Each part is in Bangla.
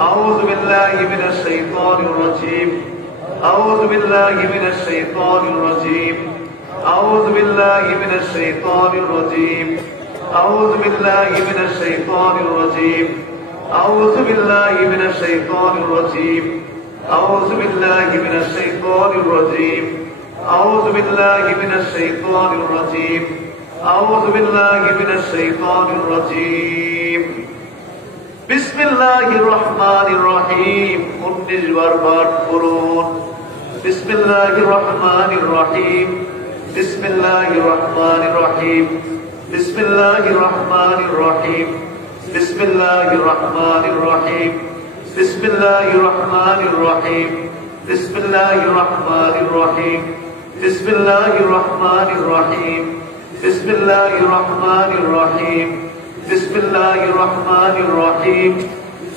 أعوذ بالله من الشيطان الرجيم أعوذ بالله من الشيطان الرجيم أعوذ بالله من الشيطان الرجيم أعوذ بالله من الشيطان الرجيم أعوذ بالله من الشيطان الرجيم أعوذ بالله من الشيطان الرجيم أعوذ بالله من الشيطان الرجيم أعوذ بالله من الشيطان الرجيم بسم الله الرحمن الرحيم 19 বার পাঠ করুন بسم الله الرحمن الرحيم بسم الله الرحمن الرحيم بسم الله الرحمن الرحيم بسم الله الرحمن الرحيم بسم الله الرحمن الرحيم بسم الله الرحمن الرحيم بسم الله الرحمن الرحيم بسم الله الرحمن الرحيم بسم الله الرحمن الرحيم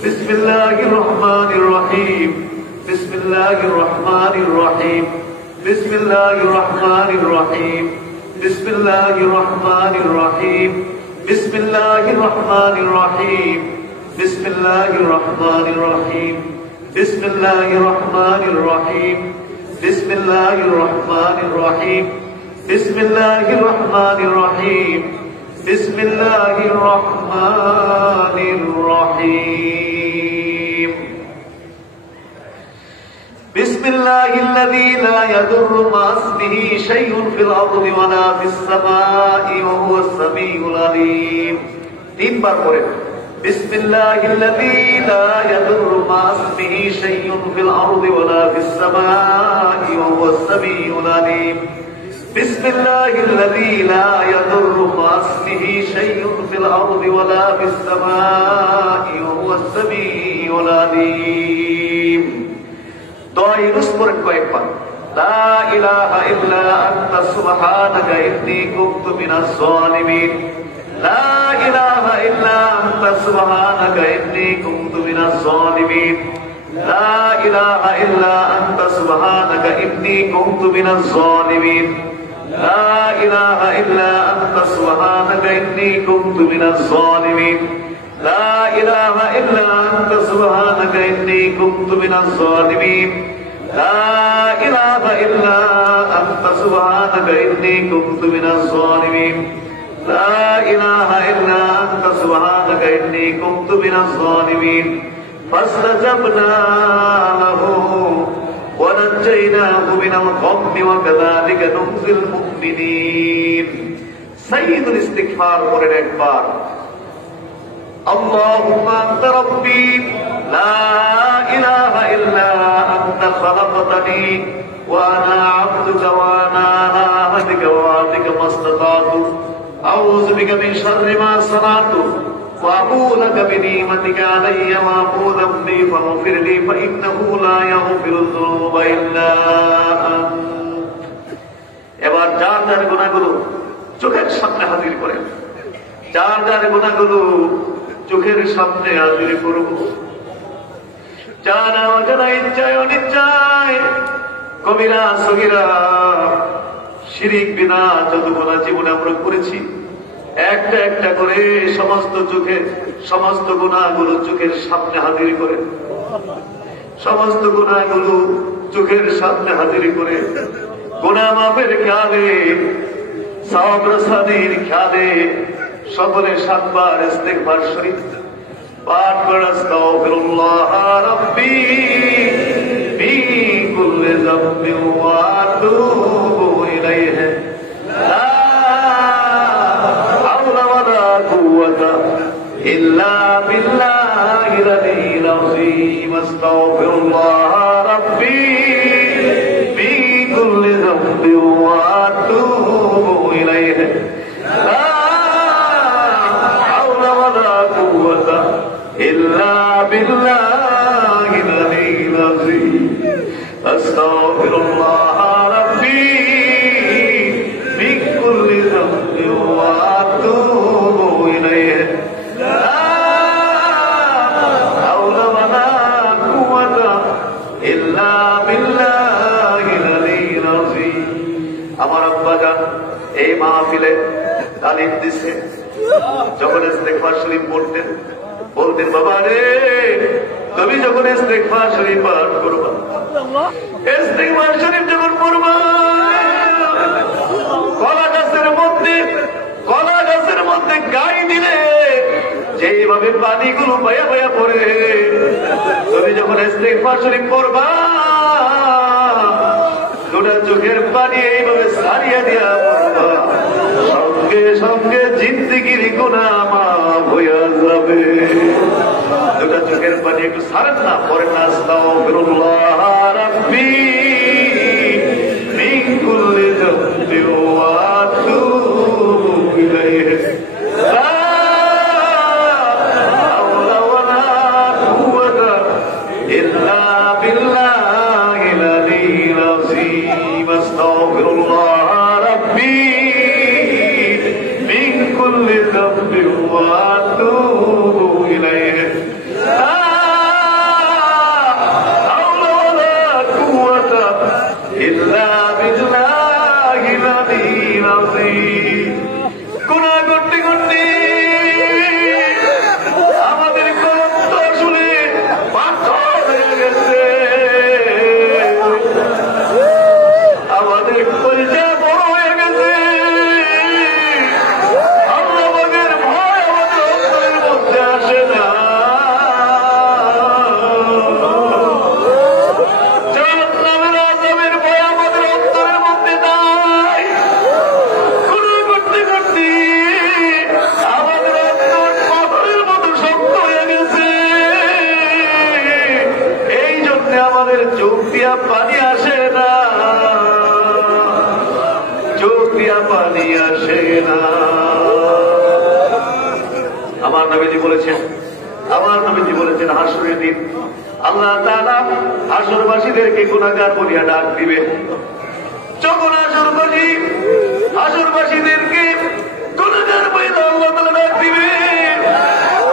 بسم الله الرحمن الرحيم بسم الله الرحمن الرحيم بسم الله الرحمن الرحيم بسم الله الرحمن الرحيم بسم الله الرحمن الرحيم بسم الله الرحمن الرحيم بسم الله الرحمن الرحيم بسم الله الرحمن الرحيم بسم الله الرحمن الرحيم بسم الله الرحمن الرحيم بسم الله الذي لا يضر مع اسمه شيء في الأرض ولا في السماء وهو السميع العليم 3 বার পড়েন بسم الله الذي لا يضر مع اسمه شيء في الأرض ولا في السماء وهو السميع العليم بسم الله الذي لا يضر مع اسمه شيء في الأرض ولا في السماء وهو السميع العليم دعاء نصبر كويكبر لا إله إلا أنت سبحانك إني كنت من الظالمين لا إله إلا أنت سبحانك إني كنت من الظالمين لا إله إلا أنت سبحانك إني كنت من الظالمين لا إله إلا أنت سبحانك إني كنت من الظالمين لا إله إلا أنت سبحانك إني كنت من الظالمين لا إله إلا أنت سبحانك إني كنت من الظالمين لا إله إلا أنت سبحانك إني كنت من الظالمين فاستجبنا له ونجيناه من الغم وكذلك ننجي المؤمنين سيد الاستغفار قرن একবার اللهم أنت ربي لا إله إلا أنت خلقتني وأنا عبدك وأنا على عهدك ووعدك ما استطعت أعوذ بك من شر ما صنعت وأبوء لك بنعمتك علي وأبوء ذنبي فاغفر لي فإنه لا يغفر الذنوب إلا أنت এবার যার যার গুনাহগুলো চোখের সামনে হাজির করেন যার যার গুনাহগুলো চোখের সামনে হাজির করব জানা অজানা ইচ্ছায় অনিচ্ছায় কবিরা সগীরা শিরিক বিদআত যত গুনাহ জীবনে আমরা করেছি একটা একটা করে সমস্ত গুনাহগুলো চোখের সামনে হাজির করে সমস্ত গুনাহগুলো চোখের সামনে হাজির করে গুনাহ মাফের খেয়ালে সওয়াব রসানির খেয়ালে সকলে 7 বার ইস্তিগফার শরীফ পাঠ করে আস্তাগফিরুল্লাহ রাব্বি মিন কুল্লি যামবিন ওয়া আতুবু ইলাইহি লা হাওলা ওয়ালা কুওয়াতা ইল্লা বিল্লাহিল আলিয়্যিল আযীম আস্তাগফিরুল্লাহ রাব্বি মিন কুল্লি যামবিন ওয়া আতুবু ইলাইহি إلا بالله العلي العظيم أستغفر الله ربي من كل ذنب وأتوب إليه لا حول ولا قوة إلا بالله العلي العظيم আমার আব্বা জান এই মাহফিলে তালিম দিছে যখন ইস্তেগফার শরীফ পড়তেন বলতেন বাবা রে তুমি যখন ইস্তেগফার শরীফ পাঠ করবা, ইস্তেগফার শরীফ যখন পড়বা, কলা গাছের মধ্যে গাই দিলে যেইভাবে পানিগুলো বয়া বয়া পড়ে, তুমি যখন ইস্তেগফার শরীফ পড়বা, দুটা চোখের পানি এইভাবে সারিয়া দিয়া পড়বা, সঙ্গে সঙ্গে জিন্দেগির গুনাহ মাফ হইয়া যাবে। দুটা চোখের পানি একটু সারেন না, পড়েন না আস্তাগফিরুল্লাহ রাব্বি মিন কুল্লি যামবিন ওয়া আতুবু ইলাইহি লা হাওলা ওয়ালা কুওয়াতা ইল্লা বিল্লাহিল আলিয়্যিল আযীম। আস্তাগফিরুল্লাহ রাব্বি মিন কুল্লি যামবিন ওয়া আতুবু ইলাইহি লা হাওলা ওয়ালা কুওয়াতা ইল্লা বিল্লাহিল আলিয়্যিল আযীম। গুনাহ করতে করতে আমাদের কলম তো আসলে পাথর হয়ে গেছে, আমাদের কলিজা বড় হয়ে গেছে, আল্লাহ পাকের ভয় আমাদের অন্তরের মধ্যে আসে না। জাহান্নামের আযাবের ভয় আমাদের অন্তরের মধ্যে নাই। গুনাহ করতে করতে আমাদের অন্তর পাথরের মতো শক্ত হয়ে গেছে। এই জন্য আমাদের চোখ দিয়া পানি আসে না, চোখ দিয়া পানি আসে না। আমার নবীজি বলেছেন হাসরের দিন আল্লাহ তাআলা হাসরবাসীদেরকে গুনাহগার বলিয়া ডাক দিবে। যখন হাসরবাসীদেরকে গুনাহগার বলিয়া আল্লাহ তাআলা ডাক দিবে,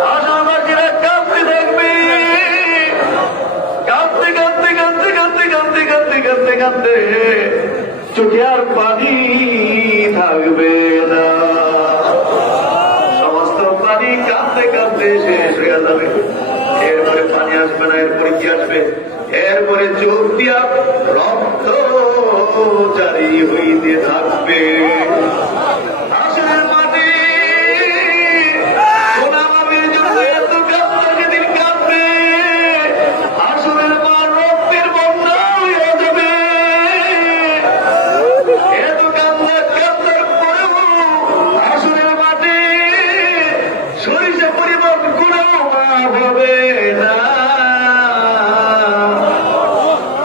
হাসরবাসীরা কাঁদতে থাকবে, কাঁদতে কাঁদতে কাঁদতে কাঁদতে কাঁদতে কাঁদতে কাঁদতে কাঁদতে চোখে আর পানি থাকবে না, সমস্ত পানি কাঁদতে কাঁদতে শেষ হয়ে যাবে। এরপরে পানি আসবে না, এরপরে কি আসবে? এরপরে চোখ দিয়া রক্ত জারি হইতে থাকবে। হাসরের মাঠে গোলামের জন্য এত কাঁদতে যেদিন কাঁদবে, হাসরের মাঠ রক্তের বন্যা হয়ে যাবে। এত কান্দার পরেও হাসরের মাঠে সরিষা পরিমাণ গুনাহ মাফ হবে না।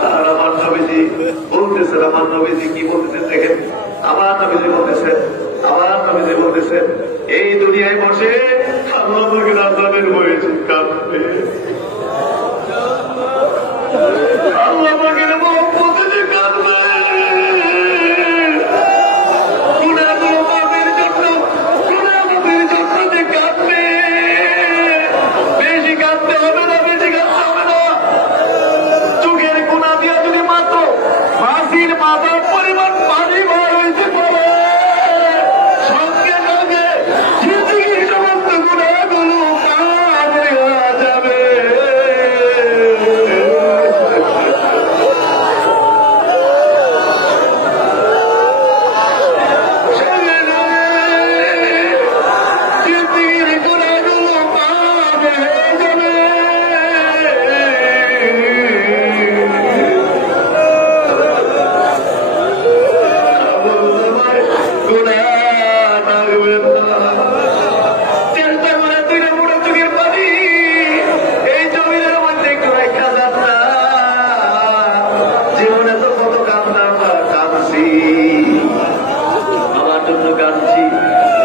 আর আমার নবীজি কি বলতেছেন দেখেন, আমার নবীজি বলতেছেন এই দুনিয়ায় বসে আল্লাহ পাকের আযাবের ভয়ে কাঁদবে, আল্লাহ পাকের মহব্বতে কাঁদবে, গুনাহগুলো মাফের জন্য যে কাঁদবে। বেশি কাঁদতে হবে না, চোখের কোনা দিয়া যদি মাত্র মাসির মাথার পরিমাণ পানি বার হইতে পারে, সঙ্গে সঙ্গে জিন্দেগির সমস্ত গুনাহগুলো মাফ হইয়া যাবে। জিন্দেগির গুনাহগুলো মাফ হয়ে যাবে। চেষ্টা করে দুইটা বড় চোখের পানি এই জমিনের মধ্যে একটু রেখা যান না। জীবনে তো কত কাঁদছি, আমার জন্য কাঁদছি,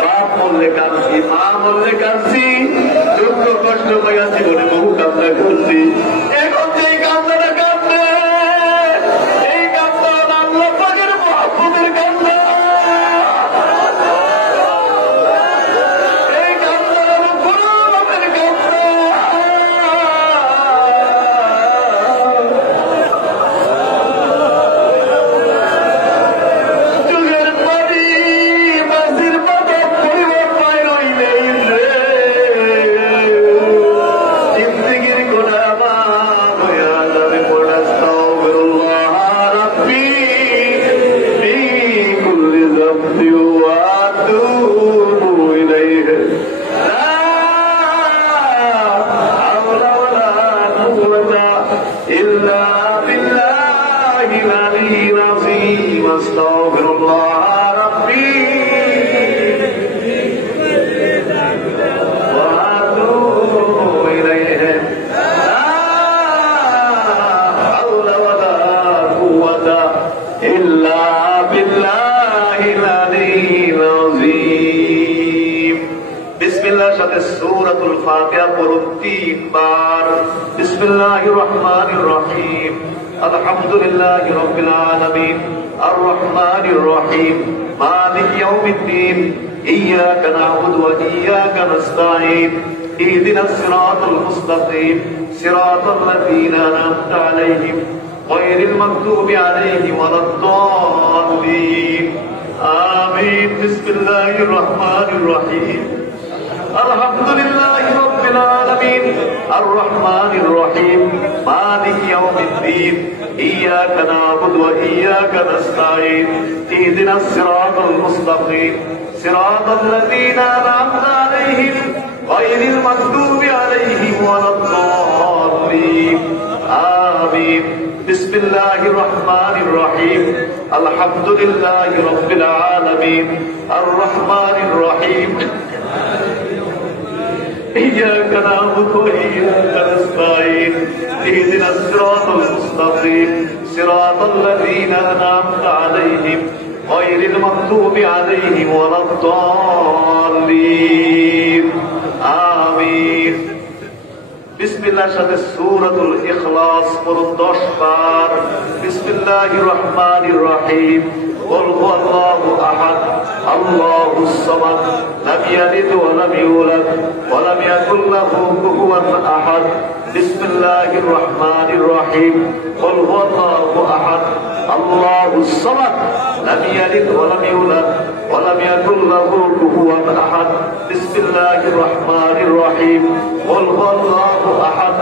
বাপ বললে কাঁদছি, মা বললে কাঁদছি, দুঃখ কষ্ট পাইয়া জীবনে বহু কান্না করছি। এখন যে কান্নাটা কাঁদবে, এই কান্না আল্লাহ পাকের মহব্বতের কান্না। এই কান্না হলো গোলামের কান্না। চোখের পানি মাসির মাথা পরিবার পায় রইলেই রে। সূরাতুল ফাতিহা পড়ুন 3 বার। বিসমিল্লাহির রহমানির রহিম, আলহামদুলিল্লাহি রাব্বিল আলামিন, আর রহমানির রহিম, মালিক ইয়াউমিদ্দিন, ইয়্যাকা না'বুদু ওয়া ইয়্যাকা নাস্তাঈন, ইহদিনাস সিরাতাল মুস্তাকিম, সিরাতাল লাযীনা আন'আমতা আলাইহিম গায়রিল মাগদুবি আলাইহিম ওয়ালাদ-দাল্লিন। আমিন। বিসমিল্লাহির রহমানির রহিম, আলহামদুলিল্লাহি রাব্বিল আলামিন, আর রহমানির রহিম, মালিক ইয়াউমিদ্দিন, ইয়্যাকা না'বুদু ওয়া ইয়্যাকা নাস্তাঈন, ইহদিনাস সিরাতাল মুস্তাকিম, সিরাতাল লাযীনা আন'আমতা আলাইহিম গায়রিল মাগদুবি আলাইহিম ওয়ালাদ-দাল্লিন। আমিন। বিসমিল্লাহির রহমানির রহিম, আলহামদুলিল্লাহি রাব্বিল আলামিন, আর রহমানির রহিম, ইয়্যাকা না'বুদু ওয়া ইয়্যাকা নাস্তাঈন, ইহদিনাস সিরাতাল মুস্তাকিম, সিরাতাল লাযীনা আন'আমতা আলাইহিম গায়রিল মাগদুবি আলাইহিম ওয়ালাদ-দাল্লিন। আমিন। বিসমিল্লাহর সাথে সূরাতুল ইখলাস পড়ুন 10 বার। বিসমিল্লাহির রহমানির রহিম, কুল হুয়াল্লাহু আহাদ, আল্লাহুস সামাদ, লাম ইয়ালিদ ওয়া লাম ইউলাদ ওয়া লাম ইয়াকুল লাহু কুফুওয়ান আহাদ। বিসমিল্লাহির রহমানির রহিম, কুল হুয়াল্লাহু আহাদ, আল্লাহুস সামাদ, লাম ইয়ালিদ ওয়া লাম ইউলাদ ওয়া লাম ইয়াকুল লাহু কুফুওয়ান আহাদ। বিসমিল্লাহির রহমানির রহিম, কুল হুয়াল্লাহু আহাদ,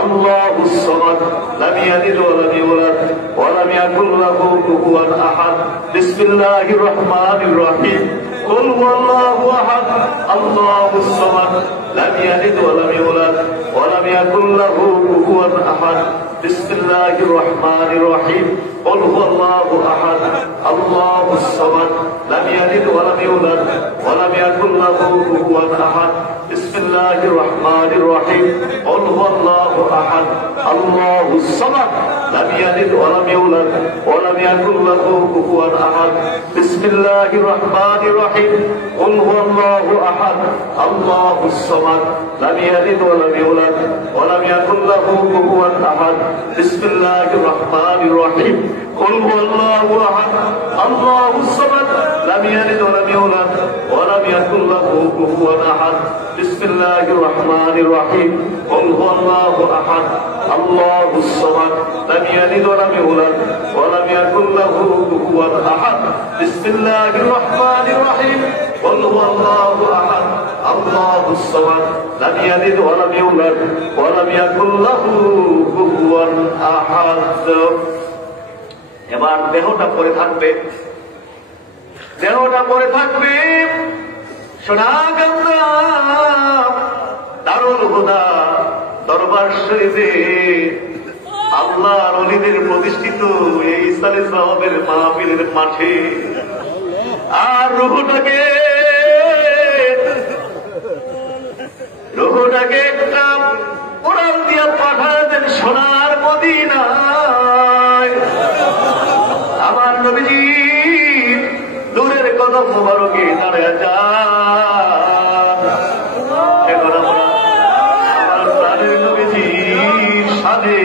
আল্লাহুস সামাদ, লাম ইয়ালিদ ওয়া লাম ইউলাদ ওয়া লাম ইয়াকুল লাহু কুফুওয়ান আহাদ। বিসমিল্লাহির রহমানির রহিম, কুল হুয়াল্লাহু আহাদ, আল্লাহুস সামাদ, লাম ইয়ালিদ ওয়া লাম ইউলাদ ওয়া লাম ইয়াকুল লাহু কুফুওয়ান আহাদ। বিসমিল্লাহির রহমানির রহিম, কুল হুয়াল্লাহু আহাদ, আল্লাহুস সামাদ, লাম ইয়ালিদ ওয়া লাম ইউলাদ ওয়া লাম ইয়াকুল লাহু কুফুওয়ান আহাদ। বিসমিল্লাহির রহমানির রহিম, কুল হুয়াল্লাহু আহাদ, আল্লাহুস সামাদ, লাম ইয়ালিদ ওয়া লাম ইউলাদ ওয়া লাম ইয়াকুল লাহু কুফুওয়ান আহাদ। বিসমিল্লাহির রহমানির রহিম, কুল হুয়াল্লাহু আহাদ, আল্লাহুস সামাদ, লাম ইয়ালিদ ওয়া লাম ইউলাদ ওয়া লাম ইয়াকুল লাহু কুফুওয়ান আহাদ। বিসমিল্লাহির রহমানির রহিম, কুল হুয়াল্লাহু আহাদ, আল্লাহুস সামাদ, লাম ইয়ালিদ ওয়া লাম ইউলাদ ওয়া লাম ইয়াকুল লাহু কুফুওয়ান আহাদ। বিসমিল্লাহির রহমানির রহিম, কুল হুয়াল্লাহু আহাদ, আল্লাহুস সামাদ, লাম ইয়ালিদ ওয়া লাম ইউলাদ ওয়া লাম ইয়াকুল লাহু কুফুওয়ান আহাদ। বিসমিল্লাহির রহমানির রহিম, কুল হুয়াল্লাহু আহাদ, আল্লাহুস সামাদ, লাম ইয়ালিদ ওয়া লাম ইউলাদ ওয়া লাম ইয়াকুল লাহু কুফুওয়ান আহাদ। এবার দেহটা পড়ে থাকবে, দেহটা পড়ে থাকবে সোনাগন্ধা দারুল হুদা দরবার শরীফে আল্লাহর ওলিদের প্রতিষ্ঠিত এই ইসলামী সাহাবের মাহফিলের মাঠে। আর রুহটাকে একটা কোরআন দিয়া পাঠায় দেন সোনার মদিনায়। আমার নবীজি দূরের কদম মোবারকে দাঁড়ায় যান। এখন আমরা আমার প্রাণের নবীজির সাথে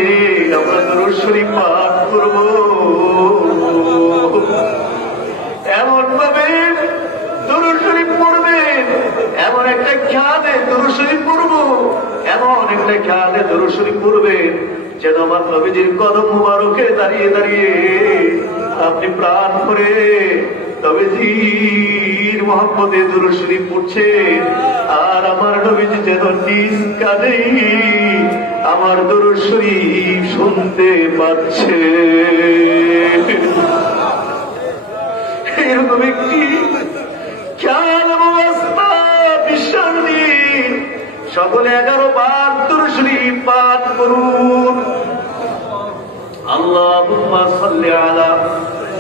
আমরা দরুদ শরীফ পাঠ করব। এমন ভাবে দরুদ শরীফ পড়বেন, এমন একটা খেয়ালে দরুদ শরীফ পড়ব, এমন একটা খেয়ালে দরুদ শরীফ পড়বেন যেন আমার নবীজির কদম মোবারকে দাঁড়িয়ে দাঁড়িয়ে আপনি প্রাণ করে নবীজির মহব্বতে দরুদ শরীফ পড়ছে। আর আমার নবীজি যেন নিজ কানেই আমার দরুদ শরীফ শুনতে পাচ্ছে। এরকম একটি খেয়াল অবস্থা বিশ্বাস দিন। সকলে 11 বার দরুদ শরীফ পাঠ করুন। আল্লাহুম্মা সাল্লি আলা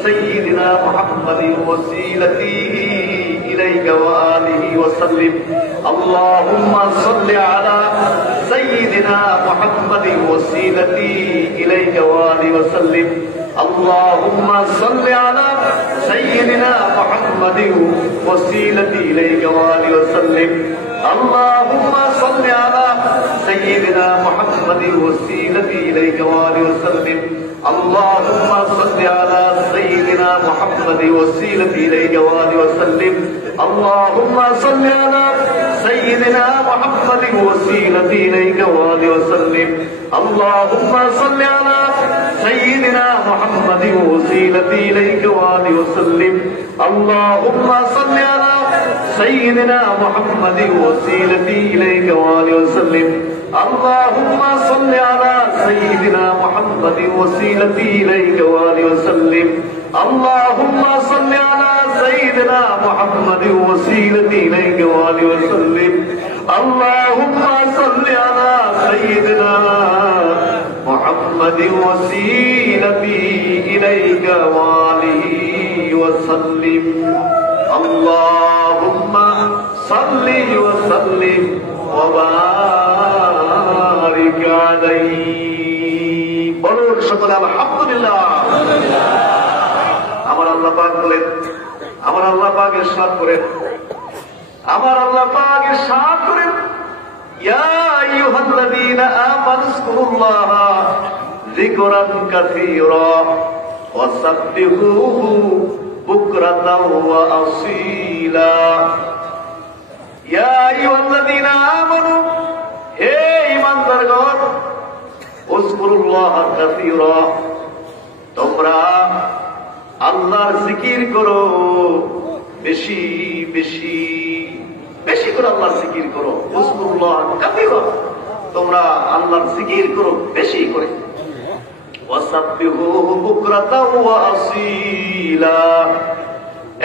সাইয়্যিদিনা মুহাম্মাদিন ওয়াসিলাতিহি ইলাইকা ওয়া আলিহি ওয়া সাল্লিম। আল্লাহুম্মা সাল্লি আলা সাইয়্যিদিনা মুহাম্মাদিন ওয়াসিলাতিহি ইলাইকা ওয়া আলিহি ওয়া সাল্লিম। আল্লাহুম্মা সাল্লি আলা সাইয়্যিদিনা মুহাম্মাদিন ওয়াসিলাতিহি ইলাইকা ওয়া আলিহি ওয়া সাল্লিম। اللهم صل على سيدنا محمد وسيلة إليك وآله وسلم اللهم صل على سيدنا محمد وسيلة إليك وآله وسلم اللهم صل على سيدنا محمد وسيلة إليك وآله وسلم اللهم صل على سيدنا محمد وسيلة إليك وآله وسلم اللهم صل على سيدنا محمد وسيلة إليك وآله وسلم اللهم صل على سيدنا محمد وسيلة إليك وآله وسلم اللهم صل على سيدنا محمد وسيلة إليك وآله وسلم اللهم صل على سيدنا محمد وسيلة إليك وآله وسلم اللهم صل وسلم وبارك عليه বলুন সকলে আলহামদুলিল্লাহ আমার আল্লাহ পাক বলেন আমার আল্লাহ পাক ইরশাদ করেন আমার আল্লাহ পাক ইরশাদ করেন ইয়া আইয়ুহাল্লাযীনা আমানু যকুরুল্লাহা যিকরান কাসীরা ওয়াসাব্বিহুহু বুকরাতাও ওয়া আসীলা ইয়া আইয়ুহাল্লাযীনা আমানু হে ঈমানদারগণ উযকুরুল্লাহা কাসীরা তোমরা আল্লাহর জিকির করো বেশি বেশি বেশি করে আল্লাহর জিকির করো উযকুরুল্লাহা কাসীরা তোমরা আল্লাহর জিকির করো বেশি করে ওয়াসাব্বিহুহু বুকরাতাও ওয়া আসীলা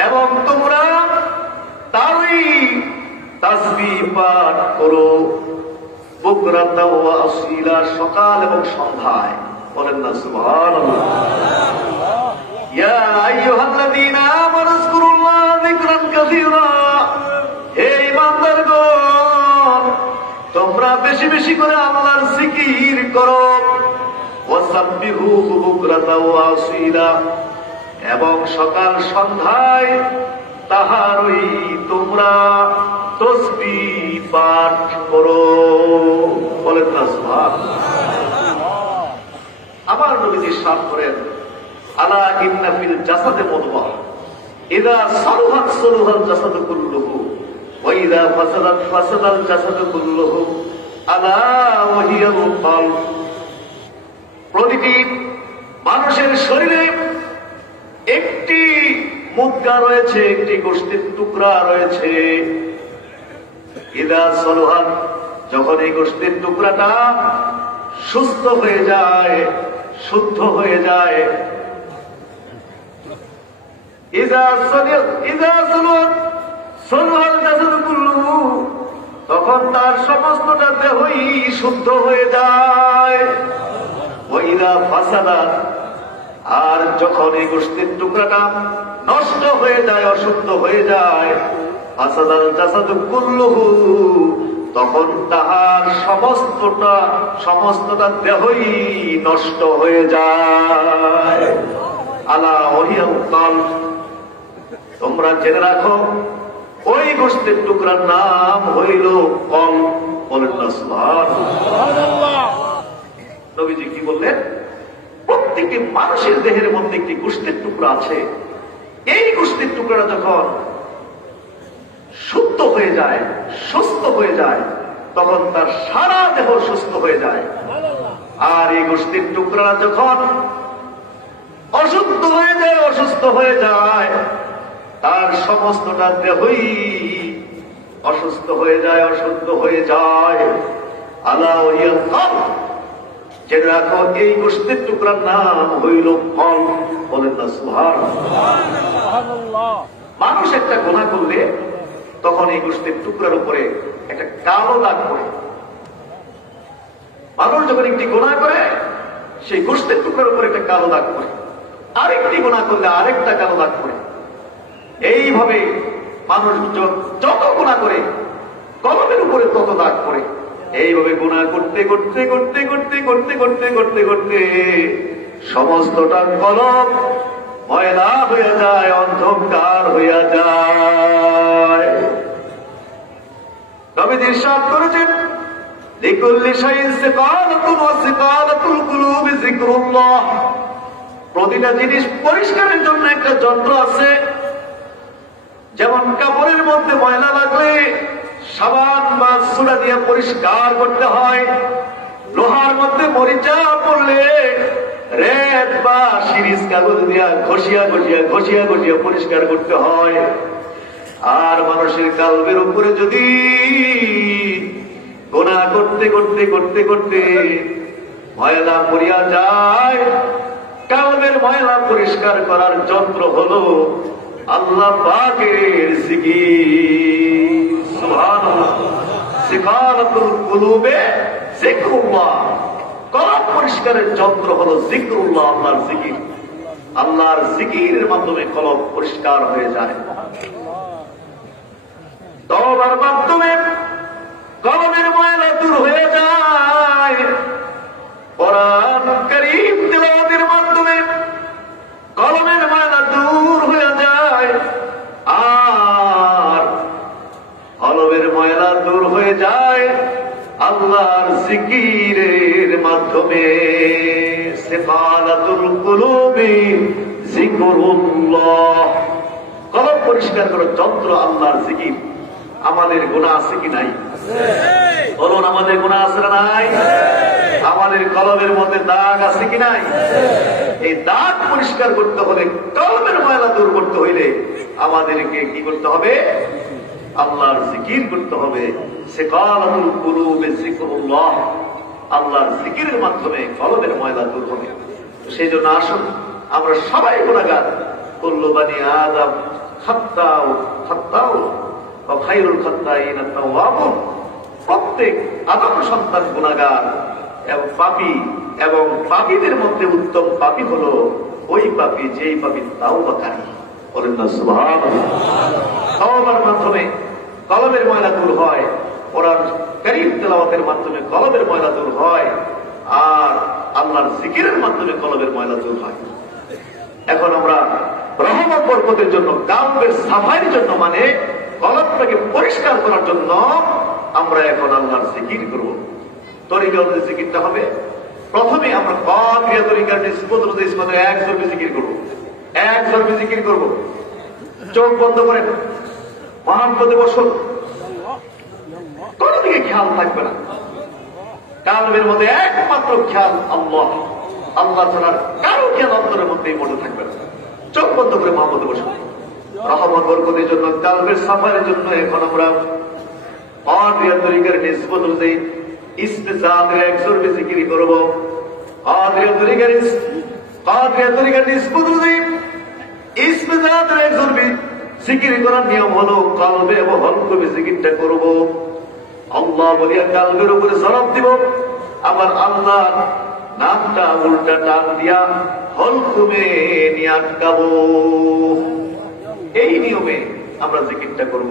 এবং তোমরা তারই তাসবিহ পাঠ করো বুকরাতাও ওয়া আসীলা সকাল এবং সন্ধ্যায় বলেন না সুবহানাল্লাহ ইয়া আইয়ুহাল্লাযীনা আমানু যকুরুল্লাহা যিকরান কাসীরা হে ঈমানদারগণ তোমরা বেশি বেশি করে আল্লাহর জিকির করো ওয়াসাব্বিহুহু বুকরাতাও ওয়া আসীলা এবং সকাল সন্ধ্যায় তাহারই তোমরা তাসবিহ পাঠ করো বলেন না সুবহানাল্লাহ আমার নবীজি ইরশাদ করেন আলা ইন্না ফিল জাসাদে মুদগাহ ইযা সালুহাত সালুহাল জাসাদু কুল্লুহু ওয়া ইযা ফাসাদাত ফাসাদাল জাসাদু কুল্লুহু আলা ওয়া হিয়াল কলব প্রতিটি মানুষের শরীরে একটি মুদ্গা রয়েছে একটি গোশতের টুকরা রয়েছে ইযা সালুহাত যখন এই গোশতের টুকরাটা সুস্থ হয়ে যায় শুদ্ধ হয়ে যায় তখন তার সমস্তটা দেহই শুদ্ধ হয়ে যায় ওয়াইদা ফাসাদাত আর যখন এই গোশতের টুকরাটা নষ্ট হয়ে যায় অশুদ্ধ হয়ে যায় ফাসাদাল জাসাদু কুল্লুহু তখন তাহার সমস্তটা দেহই নষ্ট হয়ে যায় আলা ওহিয়াল কলব তোমরা জেনে রাখো ওই গোশতের টুকরার নাম হইল কলব বলেন না সুবহানাল্লাহ নবীজি কি বললেন প্রত্যেকটি মানুষের দেহের মধ্যে একটি গোশতের টুকরা আছে এই গোশতের টুকরাটা যখন শুদ্ধ হয়ে যায় সুস্থ হয়ে যায় তখন তার সারা দেহ সুস্থ হয়ে যায় আর এই গোশতের টুকরা যখন অশুদ্ধ হয়ে যায় অসুস্থ হয়ে যায় তার সমস্তটা দেহই অসুস্থ হয়ে যায় অশুদ্ধ হয়ে যায় আলা ওয়াহিয়াল কলব জেনে রাখো এই গোশতের টুকরার নাম হইল কলব বলেন না সুবহানাল্লাহ মানুষ একটা গুনাহ করলে তখন এই গোশতের টুকরার উপরে একটা কালো দাগ পড়ে মানুষ যখন একটি গুনাহ করে সেই গোশতের টুকরার উপরে একটা কালো দাগ পড়ে আরেকটি গুনাহ করলে আরেকটা কালো দাগ পড়ে এইভাবে মানুষ যত গুনাহ করে কলবের উপরে তত দাগ পড়ে এইভাবে গুনাহ করতে করতে করতে করতে করতে করতে করতে করতে সমস্তটা কলব ময়লা হয়ে যায় অন্ধকার হইয়া যায় নবীজি ইরশাদ করেছেন, লিকুল্লি শাইইন সিকালাতুন ওয়া সিকালাতুল কুলুবি যিকরুল্লাহ। প্রতিটা জিনিস পরিষ্কারের জন্য একটা যন্ত্র আছে। যেমন কাপড়ের মধ্যে ময়লা লাগলে সাবান বা সোডা দিয়ে পরিষ্কার করতে হয়, লোহার মধ্যে মরিচা পড়লে রেত বা শিরিষ কাগজ দিয়া ঘষিয়া ঘষিয়া ঘষিয়া ঘষিয়া পরিষ্কার করতে হয়। আর মানুষের কালবের উপরে যদি গুনাহ করতে করতে করতে করতে ময়লা পড়িয়া যায়, কালবের ময়লা পরিষ্কার করার যন্ত্র হলো আল্লাহ পাকের জিকির। সুবহানাল্লাহ। সিকালাতুল কুলুবে যিকরুল্লাহ। কলব পরিষ্কারের যন্ত্র হলো যিকরুল্লাহ, আল্লাহর জিকির। আল্লাহর জিকিরের মাধ্যমে কলব পরিষ্কার হয়ে যায়। তওবার মাধ্যমে কলবের ময়লা দূর হয়ে যায়। কোরআন কারীম তিলাওয়াতের মাধ্যমে কলবের ময়লা দূর হয়ে যায়। আর কলবের ময়লা দূর হয়ে যায় আল্লাহর জিকিরের মাধ্যমে। সিফালাতুল কুলুবি যিকরুল্লাহ। কলব পরিষ্কার করার যন্ত্র আল্লাহর জিকির। আমাদের গুনাহ আছে কি নাই? বলুন, আমাদের গুনাহ আছে না নাই? আমাদের কলবের মধ্যে দাগ আছে কি নাই? এই দাগ পরিষ্কার করতে হলে, কলবের ময়লা দূর করতে হইলে আমাদেরকে কি করতে হবে? আল্লাহর জিকির করতে হবে। সিকালাতুল কুলুবি যিকরুল্লাহ। আল্লাহর জিকিরের মাধ্যমে কলবের ময়লা দূর হবে। সেই জন্য আসুন, আমরা সবাই গুনাহগার। কুল্লু বানি আদম খাত্তাউ খাত্তাউ ওয়া খায়রুল খাত্তাইন আত-তাওয়াবুন। প্রত্যেক আদম সন্তান গুনাহগার এবং পাপী, এবং পাপীদের মধ্যে উত্তম পাপী হলো ওই পাপী যেই পাপী তাওবাকারী। বলেন না সুবহানাল্লাহ। তাওবার মাধ্যমে কলবের ময়লা দূর হয়, কোরআন কারীম তেলাওয়াতের মাধ্যমে কলবের ময়লা দূর হয়, আর আল্লাহর জিকিরের মাধ্যমে কলবের ময়লা দূর হয়। এখন আমরা রহমত বরকতের জন্য, কালবের সাফাইয়ের জন্য, মানে কলবটাকে পরিষ্কার করার জন্য আমরা এখন আল্লাহর জিকির করব। তরিকা অনুযায়ী জিকিরটা হবে। প্রথমে আমরা কাফিয়া তরিকার নিসবত অনুযায়ী এক জরবে জিকির করব। এক জরবে জিকির করব। চোখ বন্ধ করেন, মহাব্বতে বসুন, কোন দিকে খেয়াল থাকবে না। কালবের মধ্যে একমাত্র খেয়াল আল্লাহ। আল্লাহ ছাড়ার কারো খেয়াল অন্তরের মধ্যেই মনে থাকবে না। চোখ বন্ধ করে মহাব্বতে বসুন। রহমত বরকতের জন্য, কালবের সাফারের জন্য এখন আমরা কাফিয়া তরিকার নিসবত অনুযায়ী ইসমে জাতের এক জরবে জিকির করব। কাফিয়া তরিকার নিসবত অনুযায়ী ইসমে জাতের এক জরবে জিকির করার নিয়ম হলো কালবে এবং হলকবে জিকিরটা করব। আল্লাহ বলিয়া কালবের উপরে জবাব দিব, আবার আল্লাহ নামটা উল্টা টান দিয়া হলকুমে নিয়ে আটকাবো। এই নিয়মে আমরা জিকিরটা করব।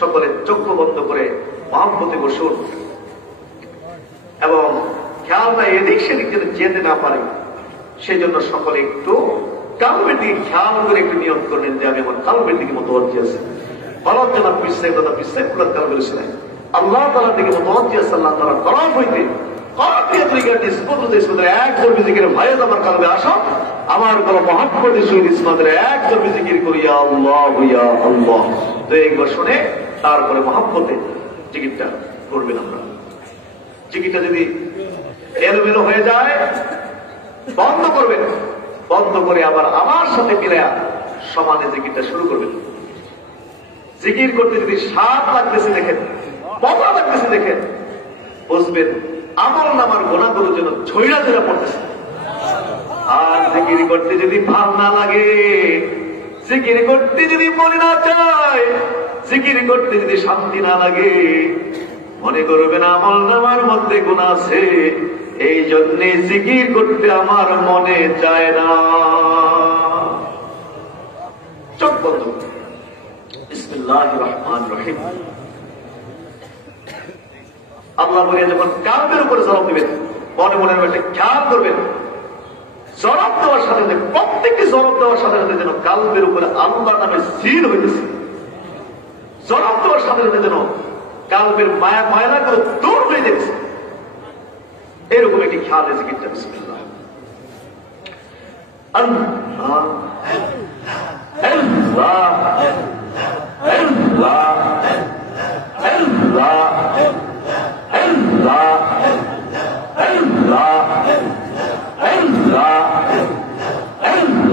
সকলে চক্ষু বন্ধ করে মহাব্বতে বসুন এবং খেয়ালটা এদিক সেদিক যেন যেতে না পারে সেই জন্য সকলে একটু কালবের দিকে খেয়াল করে একটু নিয়ম করলেন যে আমি আমার কালবের দিকে মতওয়াজ্জি আছে। কলব যেন পিছাই দাদা পিছাই পুরো কালবের ছিলেন আল্লাহ তাআলার দিকে মতওয়াজ্জি আছে। আল্লাহ তাআলার তরফ হইতে কাফিয়া তরিকার নিসবত অনুযায়ী এক জরবে জিকিরে ভাইয়াত আমার কালবে আসো, আমার কোন মহাব্বতের সহিত ইসমাতের এক জরবে জিকির করি আল্লাহ ইয়া আল্লাহ। তো একবার শুনে তারপরে মহাব্বতে জিকিরটা করবেন। আমরা জিকিরটা যদি এলোমেলো হয়ে যায় বন্ধ করবেন, বন্ধ করে আবার আমার সাথে মিলে সমানে জিকিরটা শুরু করবেন। জিকির করতে যদি স্বাদ লাগতেছে দেখেন, মজা লাগতেছে দেখেন, বুঝবেন আমল নামার গুনাহগুলো যেন ঝইরা ঝইরা পড়তেছে। আর জিকির করতে যদি ভাল না লাগে, জিকির করতে যদি মনে না চায়, জিকির করতে যদি শান্তি না লাগে, মনে করবেন আমল নামার মধ্যে গুনাহ আছে, এই জন্যে জিকির করতে আমার মনে চায় না। চোখ বন্ধ। বিসমিল্লাহির রহমানির রহিম। আল্লাহ বলে যখন কালবের উপরে জবাব দিবেন মনে মনে একটা খেয়াল করবেন, জবাব দেওয়ার সাথে সাথে প্রত্যেকটি জবাব দেওয়ার সাথে সাথে যেন কালবের উপরে আল্লাহ নামে সিল হইতেছে। জবাব দেওয়ার সাথে সাথে যেন কালবের মায়া ময়লা করে দূর হয়ে যাচ্ছে। এরকম একটি খেয়াল জিকিরটা বিসমিল্লাহ। আল্লাহ আল্লাহ আল্লাহ আল্লাহ আল্লাহ আল্লাহ আল্লাহ আল্লাহ আল্লাহ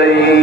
إليك